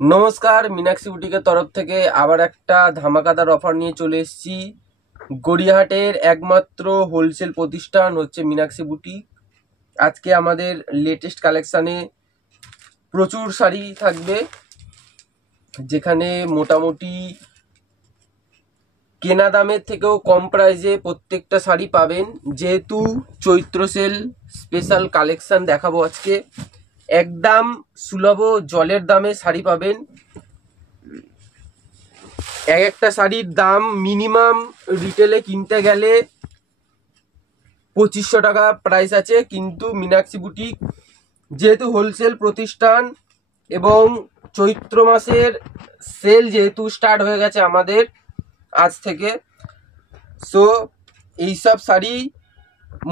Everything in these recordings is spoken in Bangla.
नमस्कार मीनाक्षी बुटीकेर तरफ থেকে আবার একটা ধামাকাদার অফার নিয়ে চলে এসেছি। গড়িয়াহাটের একমাত্র হোলসেল প্রতিষ্ঠান হচ্ছে मीनाक्षी বুটিক। আজকে আমাদের লেটেস্ট কালেকশনে প্রচুর শাড়ি থাকবে, যেখানে মোটামুটি কেনা দামের থেকেও কম প্রাইসে প্রত্যেকটা শাড়ি পাবেন। যেহেতু চৈত্র সেল স্পেশাল কালেকশন দেখাবো আজকে, একদম সুলভ জলের দামে শাড়ি পাবেন। এক একটা শাড়ির দাম মিনিমাম রিটেলে কিনতে গেলে 2500 টাকা প্রাইস আছে, কিন্তু मीनाक्षी বুটিক যেহেতু হোলসেল প্রতিষ্ঠান এবং চৈত্র মাসের সেল যেহেতু স্টার্ট হয়ে গেছে আমাদের আজ থেকে, সো এইসব শাড়ি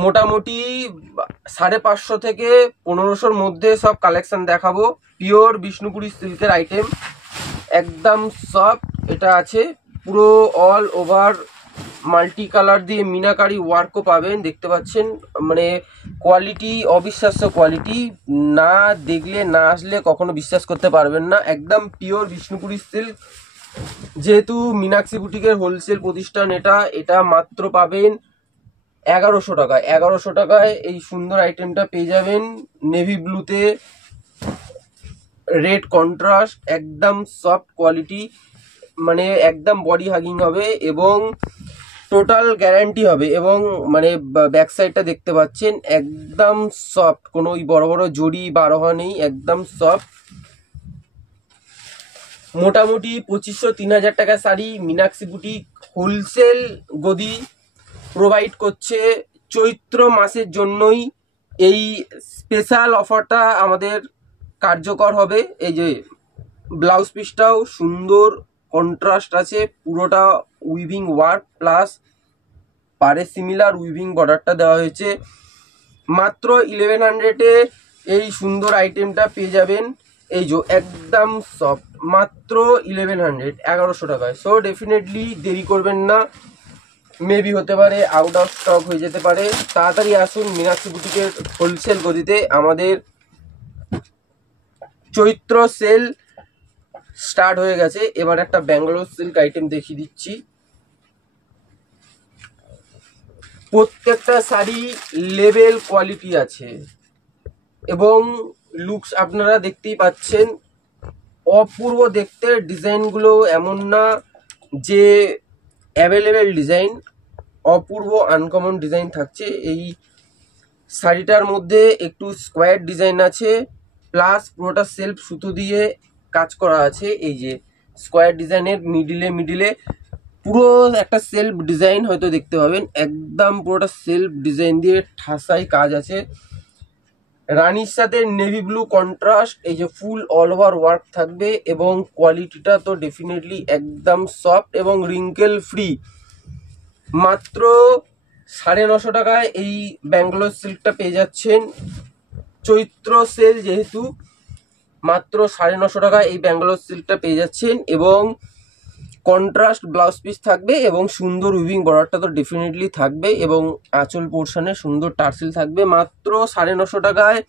মোটামুটি 550 থেকে 1500-র মধ্যে সব কালেকশন দেখাবো। পিওর বিষ্ণুপুরি সিল্কের আইটেম, একদম সফট এটা আছে, পুরো অল ওভার মাল্টি কালার দিয়ে মিনাকারি ওয়ার্কও পাবেন। দেখতে পাচ্ছেন, মানে কোয়ালিটি অবিশ্বাস্য কোয়ালিটি, না দেখলে না আসলে কখনো বিশ্বাস করতে পারবেন না। একদম পিওর বিষ্ণুপুরি সিল্ক, যেহেতু मीनाक्षी বুটিকের হোলসেল প্রতিষ্ঠান এটা মাত্র পাবেন 1100 টাকায়। 1100 টাকায় এই সুন্দর আইটেমটা পেয়ে যাবেন নেভি ব্লুতে, রেড কন্ট্রাস্ট, একদম সফট কোয়ালিটি, মানে একদম বডি হাগিং হবে এবং টোটাল গ্যারান্টি হবে। এবং মানে ব্যাক সাইডটা দেখতে পাচ্ছেন একদম সফট, কোনো ওই বড় বড় জড়ি বা আরোহা নেই, একদম সফট। মোটামুটি 2500-3000 টাকা শাড়ি मीनाक्षी বুটিক হোলসেল গদি প্রোভাইড করছে চৈত্র মাসের জন্যই। এই স্পেশাল অফারটা আমাদের কার্যকর হবে। এই যে ব্লাউজ পিসটাও সুন্দর কন্ট্রাস্ট আছে, পুরোটা উইভিং ওয়ার্ক প্লাস পারে সিমিলার উইভিং বর্ডারটা দেওয়া হয়েছে। মাত্র 1100-এ এই সুন্দর আইটেমটা পেয়ে যাবেন। এই যে একদম সফট, মাত্র 1100 টাকায়। সো ডেফিনেটলি দেরি করবেন না, মেবি হতে পারে আউট অফ স্টক হয়ে যেতে পারে। তাড়াতাড়ি আসুন मीनाक्षी বুটিকের হোলসেল গদিতে। আমাদের চৈত্র সেল স্টার্ট হয়ে গেছে। এবার একটা ব্যাঙ্গালোর সিল্ক আইটেম দেখিয়ে দিচ্ছি। প্রত্যেকটা শাড়ি লেভেল কোয়ালিটি আছে এবং লুকস আপনারা দেখতেই পাচ্ছেন, অপূর্ব দেখতে। ডিজাইনগুলো এমন না যে অ্যাভেলেবেল ডিজাইন, অপূর্ব আনকমন ডিজাইন থাকছে। এই শাড়িটার মধ্যে একটু স্কোয়ার ডিজাইন আছে, প্লাস পুরোটা সেলফ সুতো দিয়ে কাজ করা আছে। এই যে স্কোয়ার ডিজাইনের মিডিলে পুরো একটা সেলফ ডিজাইন হয়তো দেখতে পাবেন, একদম পুরোটা সেলফ ডিজাইন দিয়ে ঠাসাই কাজ আছে। রানীর সাথে নেভি ব্লু কন্ট্রাস্ট, এই যে ফুল অল ওভার ওয়ার্ক থাকবে এবং কোয়ালিটিটা তো ডেফিনেটলি একদম সফট এবং রিঙ্কেল ফ্রি। মাত্র 950 টাকায় এই ব্যাঙ্গালোর সিল্কটা পেয়ে যাচ্ছেন। চৈত্র সেল যেহেতু, মাত্র 950 টাকায় এই ব্যাঙ্গালোর সিল্কটা পেয়ে যাচ্ছেন এবং কন্ট্রাস্ট ব্লাউজ পিস থাকবে এবং সুন্দর উইভিং বর্ডারটা তো ডেফিনেটলি থাকবে এবং আঁচল পোর্শনে সুন্দর টার্সেল থাকবে। মাত্র 950 টাকায়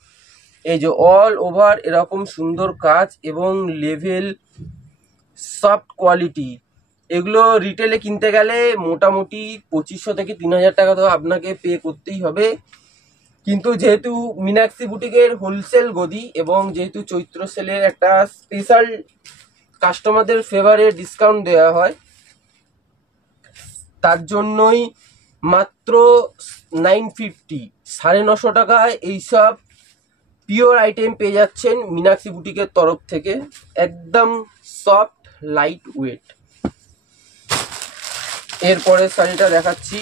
এই যে অল ওভার এরকম সুন্দর কাজ এবং লেভেল সফট কোয়ালিটি। এগুলো রিটেলে কিনতে গেলে মোটামুটি 2500 থেকে 3000 টাকা তো আপনাকে পে করতেই হবে, কিন্তু যেহেতু मीनाक्षी বুটিকের হোলসেল গদি এবং যেহেতু চৈত্র সেলের একটা স্পেশাল কাস্টমারদের ফেভারে ডিসকাউন্ট দেওয়া হয়, তার জন্যই মাত্র 950 টাকায় এইসব পিওর আইটেম পেয়ে যাচ্ছেন मीनाक्षी বুটিকের তরফ থেকে, একদম সফট লাইট ওয়েট। এরপরে শাড়িটা দেখাচ্ছি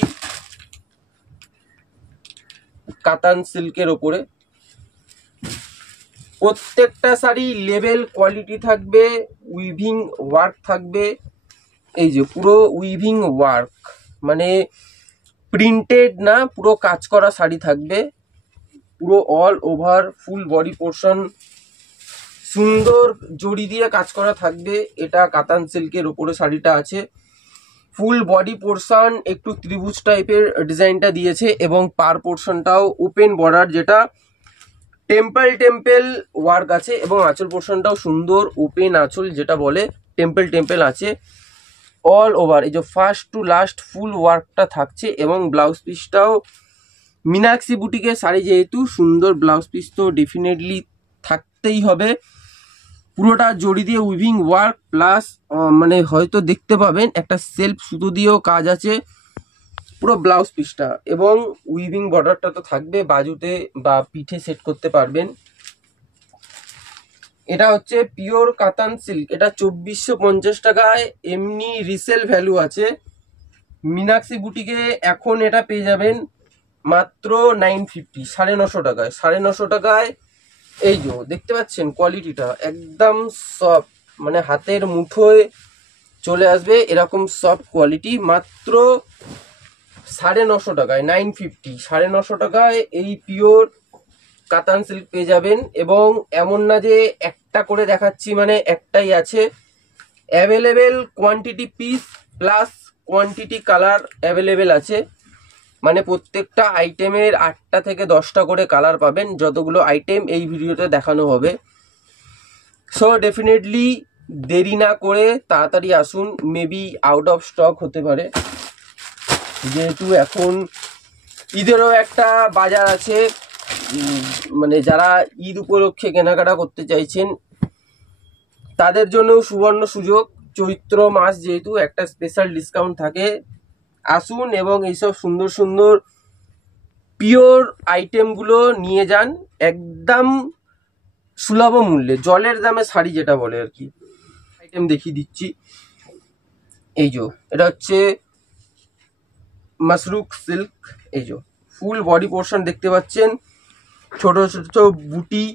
কাতান সিল্কের ওপরে। প্রত্যেকটা শাড়ি লেভেল কোয়ালিটি থাকবে, উইভিং ওয়ার্ক থাকবে। এই যে পুরো উইভিং ওয়ার্ক, মানে প্রিন্টেড না, পুরো কাজ করা শাড়ি থাকবে। পুরো all over full body portion সুন্দর জড়ি দিয়ে কাজ করা থাকবে। এটা কাতান সিল্কের ওপরে শাড়িটা আছে। ফুল বডি পোর্শন একটু ত্রিভুজ টাইপের ডিজাইনটা দিয়েছে এবং পার পোর্শনটাও ওপেন বর্ডার, যেটা টেম্পল টেম্পল ওয়ার্ক আছে এবং আঁচল পোর্শনটাও সুন্দর ওপেন আঁচল যেটা বলে টেম্পল টেম্পল আছে অল ওভার। এই যে ফার্স্ট টু লাস্ট ফুল ওয়ার্কটা থাকছে এবং ব্লাউজ পিসটাও মীনাক্ষী বুটিকের শাড়ি যেহেতু সুন্দর ব্লাউজ পিস তো ডেফিনেটলি থাকতেই হবে। পুরোটা জড়ি দিয়ে উইভিং ওয়ার্ক প্লাস মানে হয়তো দেখতে পাবেন একটা সেলফ সুতো দিয়েও কাজ আছে পুরো ব্লাউজ পিসটা, এবং উইভিং বর্ডারটা তো থাকবে, বাজুতে বা পিঠে সেট করতে পারবেন। এটা হচ্ছে পিওর কাতান সিল্ক, এটা 2450 টাকায় এমনি রিসেল ভ্যালু আছে। মীনাক্ষী বুটিকে এখন এটা পেয়ে যাবেন মাত্র 950, 950 টাকায়। 950 টাকায় এই যে দেখতে পাচ্ছেন কোয়ালিটিটা একদম সফট, মানে হাতের মুঠোয় চলে আসবে এরকম সফট কোয়ালিটি। মাত্র 950 টাকায় 950, 950 টাকায় এই পিওর কাতান সিল্ক পেয়ে যাবেন। এবং এমন না যে একটা করে দেখাচ্ছি, মানে একটাই আছে, available quantity piece plus quantity colour available আছে। মানে প্রত্যেকটা আইটেমের 8টা থেকে 10টা করে কালার পাবেন, যতগুলো আইটেম এই ভিডিওতে দেখানো হবে। সো ডেফিনেটলি দেরি না করে তাড়াতাড়ি আসুন, মেবি আউট অফ স্টক হতে পারে, যেহেতু এখন ঈদেরও একটা বাজার আছে। মানে যারা ঈদ উপলক্ষে কেনাকাটা করতে চাইছেন তাদের জন্য সুবর্ণ সুযোগ, চৈত্র মাস যেহেতু একটা স্পেশাল ডিসকাউন্ট থাকে। আসুন এবং এইসব সুন্দর সুন্দর পিওর আইটেমগুলো নিয়ে যান একদম সুলভ মূল্যে, জলের দামে শাড়ি যেটা বলে আর কি। আইটেম দেখিয়ে দিচ্ছি, এই যে এটা হচ্ছে মাসরুক সিল্ক, এই যে ফুল বডি পোর্শন দেখতে পাচ্ছেন, ছোট ছোট বুটি,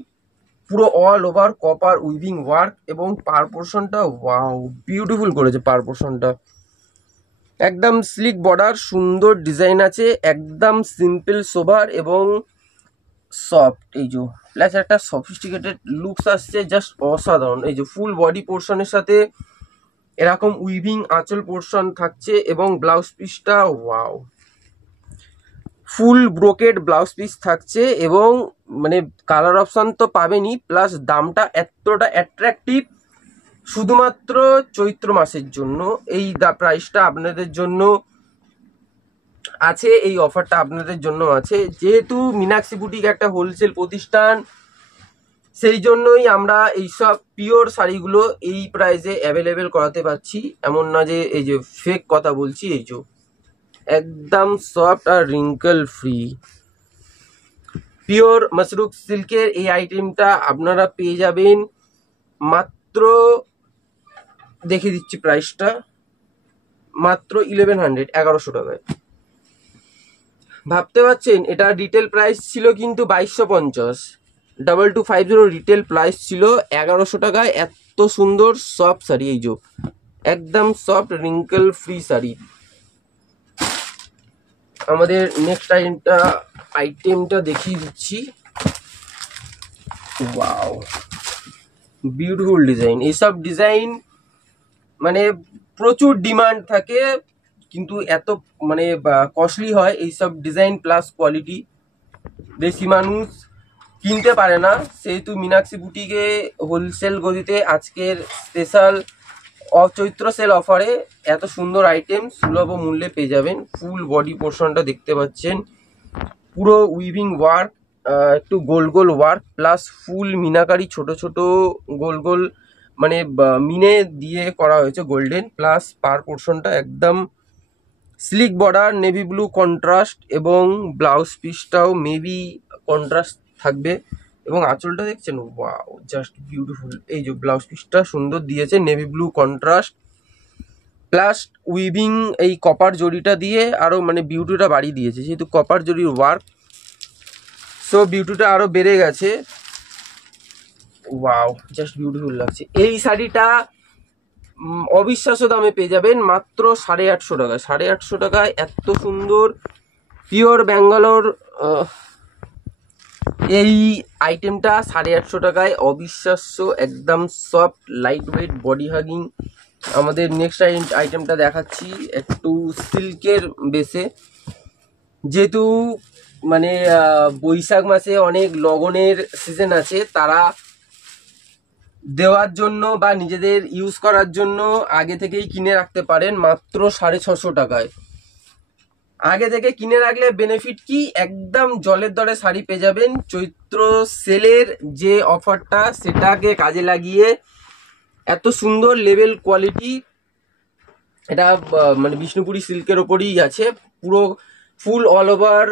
পুরো all over copper weaving work, এবং পার পোর্শনটা ওয়াও বিউটিফুল করেছে। পার পোর্শনটা একদম স্লিক বর্ডার, সুন্দর ডিজাইন আছে, একদম সিম্পল সোবার এবং সফট। এই যে প্লাস একটা সফিস্টিকেটেড লুকস আসছে, জাস্ট অসাধারণ। এই যে ফুল বডি পোর্শনের সাথে এরকম উইভিং আঁচল পোর্শন থাকছে এবং ব্লাউজ পিসটা ওয়াও ফুল ব্রোকেড ব্লাউজ পিস থাকছে, এবং মানে কালার অপশন তো পাবেনই, প্লাস দামটা এতটা অ্যাট্রাকটিভ শুধুমাত্র চৈত্র মাসের জন্য। এই প্রাইসটা আপনাদের জন্য আছে, এই অফারটা আপনাদের জন্য আছে। যেহেতু মীনাক্ষী বুটিক একটা হোলসেল প্রতিষ্ঠান, সেই জন্যই আমরা এইসব পিওর শাড়িগুলো এই প্রাইসে অ্যাভেলেবেল করাতে পারছি। এমন না যে এই যে ফেক কথা বলছি। এই যে একদম সফট আর রিঙ্কল ফ্রি পিওর মাসরুক সিল্কের এই আইটেমটা আপনারা পেয়ে যাবেন মাত্র, দেখে দিচ্ছি প্রাইসটা, মাত্র 1100, 1100 টাকায়। ভাবতে পারছেন এটা রিটেল প্রাইস ছিল কিন্তু 2250, 2250 রিটেল প্রাইস ছিল, 1100 টাকায় এত সুন্দর সফট শাড়ি। এই যে একদম সফট রিঙ্কল ফ্রি শাড়ি। আমাদের নেক্সট আইটেমটা দেখিয়ে দিচ্ছি, ওয়াও বিউটিফুল ডিজাইন। এইসব ডিজাইন মানে প্রচুর ডিমান্ড থাকে, কিন্তু এত মানে কস্টলি হয় এইসব ডিজাইন প্লাস কোয়ালিটি, বেশি মানুষ কিনতে পারে না। সেহেতু মীনাক্ষী বুটিকে হোলসেল গদিতে আজকের স্পেশাল চৈত্র সেল অফারে এত সুন্দর আইটেম সুলভ মূল্যে পেয়ে যাবেন। ফুল বডি পোর্শনটা দেখতে পাচ্ছেন, পুরো উইভিং ওয়ার্ক, একটু গোল গোল ওয়ার্ক প্লাস ফুল মিনাকারি ছোট ছোট গোল গোল মানে মিনে দিয়ে করা হয়েছে গোল্ডেন, প্লাস পার পোর্শনটা একদম slick border, navy blue contrast, এবং ব্লাউজ পিসটাও মেবি কন্ট্রাস্ট থাকবে। এবং আঁচলটা দেখছেন ওয়াও জাস্ট বিউটিফুল। এই যে ব্লাউজ পিসটা সুন্দর দিয়েছে, navy blue contrast plus weaving এই কপার জরিটা দিয়ে আরো মানে বিউটিটা বাড়িয়ে দিয়েছে, যেহেতু কপার জরির ওয়ার্ক, সো বিউটিটা আরো বেড়ে গেছে। ওয়াও জাস্ট বিউটিফুল লাগছে। এই শাড়িটা অবিশ্বাস্য দামে পেয়ে যাবেন মাত্র 850 টাকায়। 850 টাকায় এত সুন্দর পিওর ব্যাঙ্গালোর এই আইটেমটা 850 টাকায় অবিশ্বাস্য, একদম soft light weight body hugging. আমাদের নেক্সট আইটেমটা দেখাচ্ছি একটু সিল্কের বেসে, যেহেতু মানে বৈশাখ মাসে অনেক লগনের সিজন আছে, তারা দেওয়ার জন্য বা নিজেদের ইউজ করার জন্য আগে থেকেই কিনে রাখতে পারেন মাত্র 650 টাকায়। আগে থেকে কিনে রাখলে বেনিফিট কি, একদম জলের দরে শাড়ি পেয়ে যাবেন। চৈত্র সেলের যে অফারটা সেটাকে কাজে লাগিয়ে এত সুন্দর লেভেল কোয়ালিটি, এটা মানে বিষ্ণুপুরি সিল্কের ওপরই আছে, পুরো ফুল অল ওভার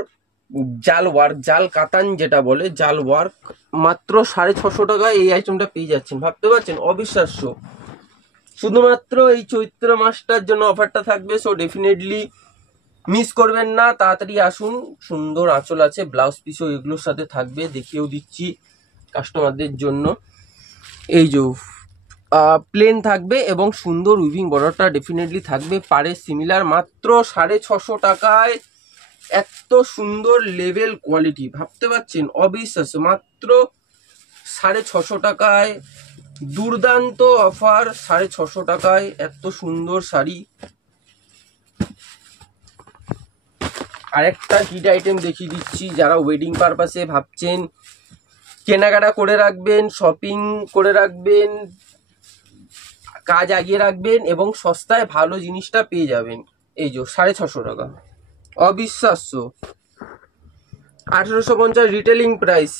জাল ওয়ার্ক, জাল কাতান যেটা বলে, জাল ওয়ার্ক, মাত্র 650 টাকায় এই আইটেমটা পেয়ে যাচ্ছেন। ভাবতে পারছেন, অবিশ্বাস্য। শুধুমাত্র এই চৈত্র মাসটার জন্য অফারটা থাকবে, সো ডেফিনেটলি মিস করবেন না, তাড়াতাড়ি আসুন। সুন্দর আঁচল আছে, ব্লাউজ পিসও এগুলোর সাথে থাকবে, দেখিয়েও দিচ্ছি কাস্টমারদের জন্য। এই যে প্লেন থাকবে এবং সুন্দর উইভিং বর্ডারটা ডেফিনেটলি থাকবে, পারে সিমিলার, মাত্র 650 টাকায় এত সুন্দর লেভেল কোয়ালিটি। ভাবতে পারছেন, অবিশ্বাস্য, মাত্র 650 টাকায় দুর্দান্ত অফার। 650 টাকায় এত সুন্দর শাড়ি। আরেকটা হিট আইটেম দেখিয়ে দিচ্ছি, যারা ওয়েডিং পারপাসে ভাবছেন কেনাকাটা করে রাখবেন, শপিং করে রাখবেন, কাজ আগিয়ে রাখবেন এবং সস্তায় ভালো জিনিসটা পেয়ে যাবেন। এই যে 650 টাকা, অবিশ্বাস্য। 1850 রিটেলিং প্রাইস,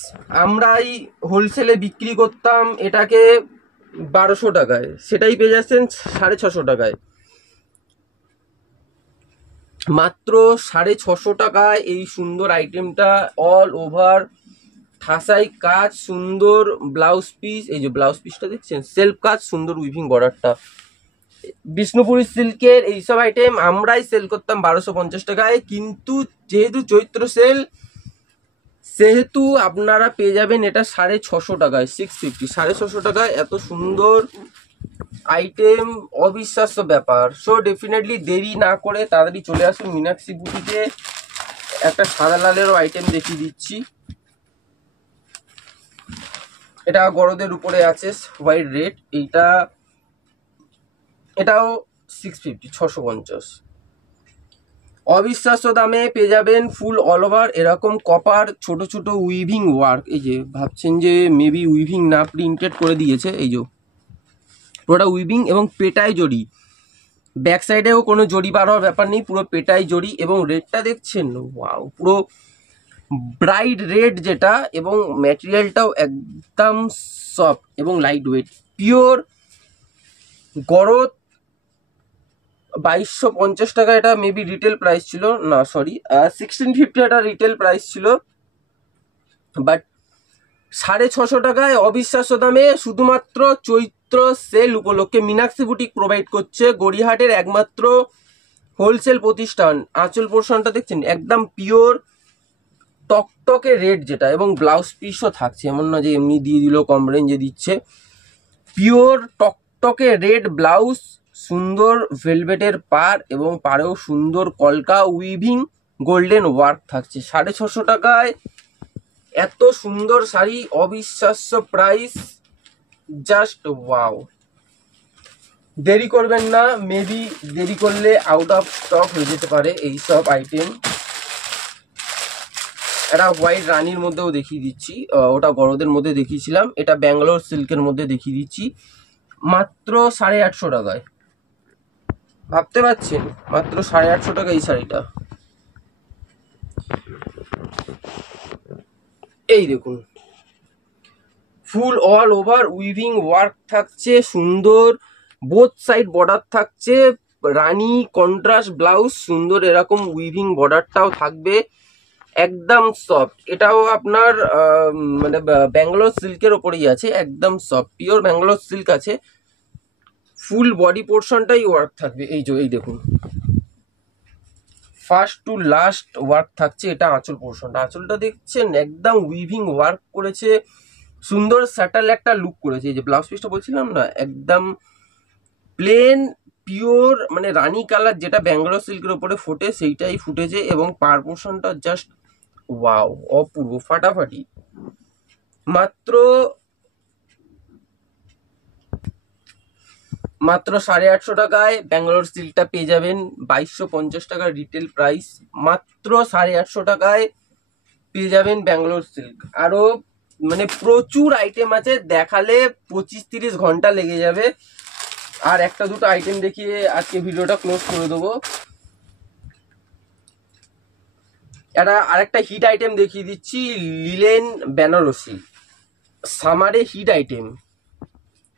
আমরাই হোলসেলে বিক্রি করতাম এটাকে 1200 টাকায়, সেটাই পেয়ে যাচ্ছেন 650 টাকায়। মাত্র 650 টাকায় এই সুন্দর আইটেমটা, অল ওভার ঠাসাই কাজ, সুন্দর ব্লাউজ পিস। এই যে ব্লাউজ পিসটা দেখছেন, সেলফ কাজ, সুন্দর উইভিং বর্ডারটা। বিষ্ণুপুরি সিল্কের এইসব আইটেম আমরাই সেল করতাম 1250 টাকায়, কিন্তু যেহেতু চৈত্র সেল, সেহেতু আপনারা পেয়ে যাবেন এটা 650 টাকায়, 650, 650 টাকায় এত সুন্দর আইটেম, অবিশ্বাস্য ব্যাপার। সো ডেফিনেটলি দেরি না করে তাড়াতাড়ি চলে আসুন মীনাক্ষী বুটিকে। একটা সাদা লালেরও আইটেম দেখিয়ে দিচ্ছি, এটা গরদের উপরে আছে, হোয়াইট রেড, এটাও 650, 650। অবিশ্বাস্য দামে পেয়ে যাবেন ফুল অল ওভার এরকম কপার ছোট ছোট উইভিং ওয়ার্ক। এই যে ভাবছেন যে মেবি উইভিং না, প্রিন্টেড করে দিয়েছে, এই যে পুরোটা উইভিং এবং পেটাই জড়ি, ব্যাক সাইডেও কোনো জড়ি বার হওয়ার ব্যাপার নেই, পুরো পেটাই জড়ি। এবং রেডটা দেখছেন, ওয়াও, পুরো ব্রাইট রেড যেটা, এবং ম্যাটেরিয়ালটাও একদম সফট এবং লাইট ওয়েট, পিওর গরদ। 2250 টাকা এটা মেবি রিটেল প্রাইস ছিল, না সরি 1650 এটা রিটেল প্রাইস ছিল, বাট 650 টাকায় অবিশ্বাস্য দামে শুধুমাত্র চৈত্র সেল উপলক্ষে মীনাক্ষী বুটিক প্রোভাইড করছে, গড়িয়াহাটের একমাত্র হোলসেল প্রতিষ্ঠান। আঁচল পোর্শনটা দেখছেন, একদম পিওর টকটকে রেড যেটা, এবং ব্লাউজ পিসও থাকছে, এমন না যে এমনি দিয়ে দিল, কম রেঞ্জে দিচ্ছে। পিওর টকটকে রেড ব্লাউজ, সুন্দর ভেলভেটের পার এবং পাড়েও সুন্দর কলকা উইভিং গোল্ডেন ওয়ার্ক থাকছে। 650 টাকায় এত সুন্দর শাড়ি, অবিশ্বাস্য প্রাইস, জাস্ট ওয়াও। দেরি করবেন না, মেবি দেরি করলে আউট অফ স্টক হয়ে যেতে পারে এইসব আইটেম। এটা হোয়াইট রানির মধ্যেও দেখিয়ে দিচ্ছি, ওটা গরদের মধ্যে দেখিয়েছিলাম, এটা ব্যাঙ্গালোর সিল্কের মধ্যে দেখিয়ে দিচ্ছি মাত্র 850 টাকায়। ভাবতে পারছেন, মাত্র 850 টাকা এই শাড়িটা। এই দেখুন, ফুল অল ওভার উইভিং ওয়ার্ক থাকছে, সুন্দর বোথ সাইড বর্ডার থাকছে, রানী কন্ট্রাস্ট ব্লাউজ, সুন্দর এরকম উইভিং বর্ডারটাও থাকবে, একদম সফট। এটাও আপনার মানে ব্যাঙ্গালোর সিল্কের ওপরেই আছে, একদম সফট পিওর ব্যাঙ্গালোর সিল্ক আছে, ফুল বডি পোর্শনটাই ওয়ার্ক থাকবে। এই যে এই দেখুন, ফার্স্ট টু লাস্ট ওয়ার্ক থাকছে। এটা আঁচল পোর্শনটা, আঁচলটা দেখছেন একদম উইভিং ওয়ার্ক করেছে, সুন্দর স্যাটেল একটা লুক করেছে। এই যে ব্লাউজ পিসটা বলছিলাম না, একদম প্লেন পিওর মানে রানী কালার, যেটা ব্যাঙ্গালোর সিল্কের উপরে ফোটে সেইটাই ফুটেছে, এবং পার পোর্শনটা জাস্ট ওয়াও, অপূর্ব, ফাটাফাটি। মাত্র 850 টাকায় ব্যাঙ্গালোর সিল্কটা পেয়ে যাবেন। 2250 টাকার রিটেল প্রাইস, মাত্র 850 টাকায় পেয়ে যাবেন ব্যাঙ্গালোর সিল্ক। আরো মানে প্রচুর আইটেম আছে, দেখালে 25-30 ঘন্টা লেগে যাবে। আর একটা দুটো আইটেম দেখিয়ে আজকে ভিডিওটা ক্লোজ করে দেবো। আরেকটা হিট আইটেম দেখিয়ে দিচ্ছি, লিলেন বেনারসি, সামারে হিট আইটেম,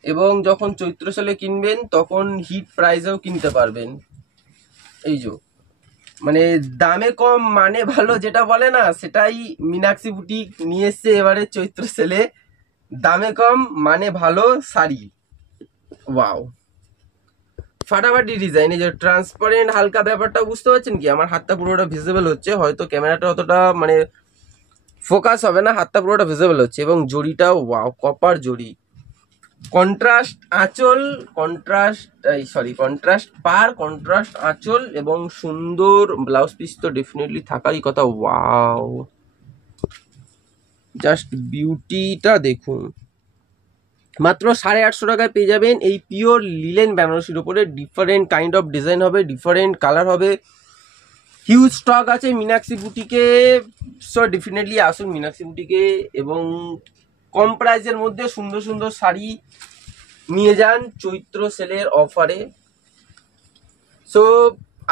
এবং যখন চৈত্র সেলে কিনবেন তখন হিট প্রাইসেও কিনতে পারবেন। এই যে মানে দামে কম মানে ভালো যেটা বলে না, সেটাই মীনাক্ষী বুটিক নিয়ে এসছে এবারে চৈত্র সেলে। দামে কম মানে ভালো শাড়ি, ওয়াও ফাটাফাটি ডিজাইন। এই যে ট্রান্সপারেন্ট হালকা ব্যাপারটা বুঝতে পারছেন কি, আমার হাতটা পুরোটা ভিজিবল হচ্ছে, হয়তো ক্যামেরাটা অতটা মানে ফোকাস হবে না, হাতটা পুরোটা ভিজিবল হচ্ছে। এবং জড়িটাও ওয়াও, কপার জড়ি, কন্ট্রাস্ট আঁচল, কন্ট্রাস্ট পার, কন্ট্রাস্ট আঁচল এবং সুন্দর ব্লাউজ পিস তো ডেফিনেটলি থাকারই কথা। ওয়াও, জাস্ট বিউটিটা দেখুন। মাত্র 850 টাকায় পেয়ে যাবেন এই পিওর লিলেন বেনারসির উপরে। ডিফারেন্ট কাইন্ড অফ ডিজাইন হবে, ডিফারেন্ট কালার হবে, হিউজ স্টক আছে মীনাক্ষী বুটিকে। সো ডেফিনেটলি আসুন মীনাক্ষী বুটিকে এবং কম প্রাইসের মধ্যে সুন্দর সুন্দর শাড়ি নিয়ে যান চৈত্র সেলের অফারে। সো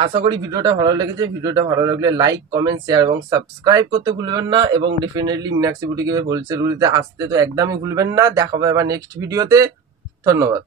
আশা করি ভিডিওটা ভালো লেগেছে। ভিডিওটা ভালো লাগলে লাইক, কমেন্ট, শেয়ার এবং সাবস্ক্রাইব করতে ভুলবেন না। এবং ডেফিনেটলি মীনাক্ষী বুটিকে হোলসেল রুটিতে আসতে তো একদমই ভুলবেন না। দেখা হবে আবার নেক্সট ভিডিওতে। ধন্যবাদ।